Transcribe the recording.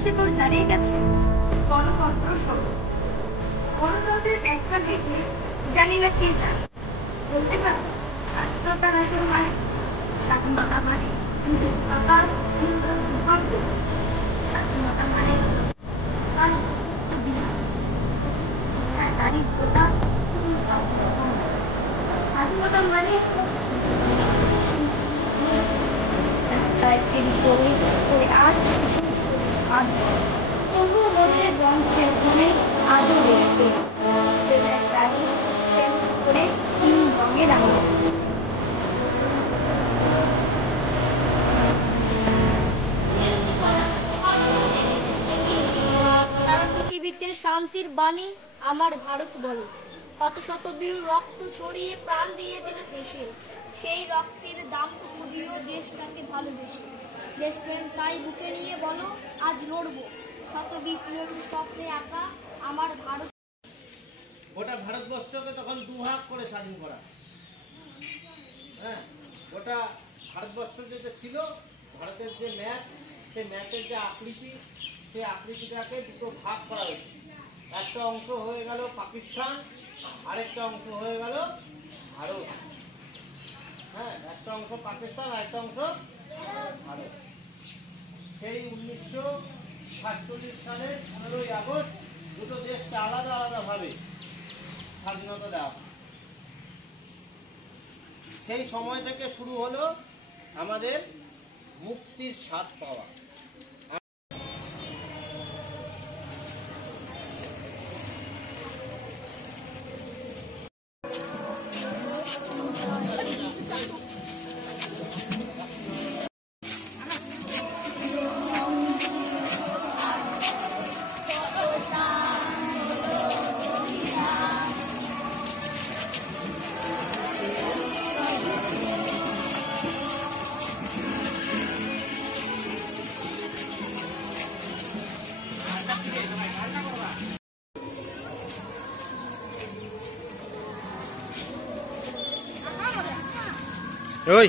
শিকড় দাঁড়িয়ে গেছে গণতন্ত্র সহ। গণতন্ত্রের ব্যাখ্যা দেখে জানি না কে জানে, বলতে পারো স্বাধীনতার আসল মানে? স্বাধীনতা মানে আকাশ দুর্ভাগ্য। স্বাধীনতা মানে দারিদ্রতা। স্বাধীনতা মানে তবুও মধ্যে গ্রন্থের মনে আজও দেখতে করে তিন রঙের আলো। সারা পৃথিবীতে শান্তির বাণী আমার ভারত বলে। কত শত বীর রক্ত ছড়িয়ে প্রাণ দিয়ে দিল দেশে, সেই রক্তের দামটুকু দিয়েও দেশটাকে ভালোবেসে। দেশপ্রেম তাই বুকে নিয়ে বলো আজ লড়বো, শত বিপ্লবীর স্বপ্নে আঁকা আমার ভারত। গোটা ভারতবর্ষকে তখন দুভাগ করে স্বাধীন করা। হ্যাঁ, গোটা ভারতবর্ষ যেটা ছিল, ভারতের যে ম্যাপ, সেই ম্যাপের যে আকৃতি, সেই আকৃতিটাকে দুটো ভাগ করা হয়েছে। একটা অংশ হয়ে গেল পাকিস্তান, আরেকটা অংশ হয়ে গেল ভারত। হ্যাঁ, একটা অংশ পাকিস্তান, আরেকটা অংশ ভারত। সেই 1947 সালের 15ই আগস্ট দুটো দেশকে আলাদা আলাদা ভাবে স্বাধীনতা দেওয়া। সেই সময় থেকে শুরু হলো আমাদের মুক্তির স্বাদ পাওয়া। ওই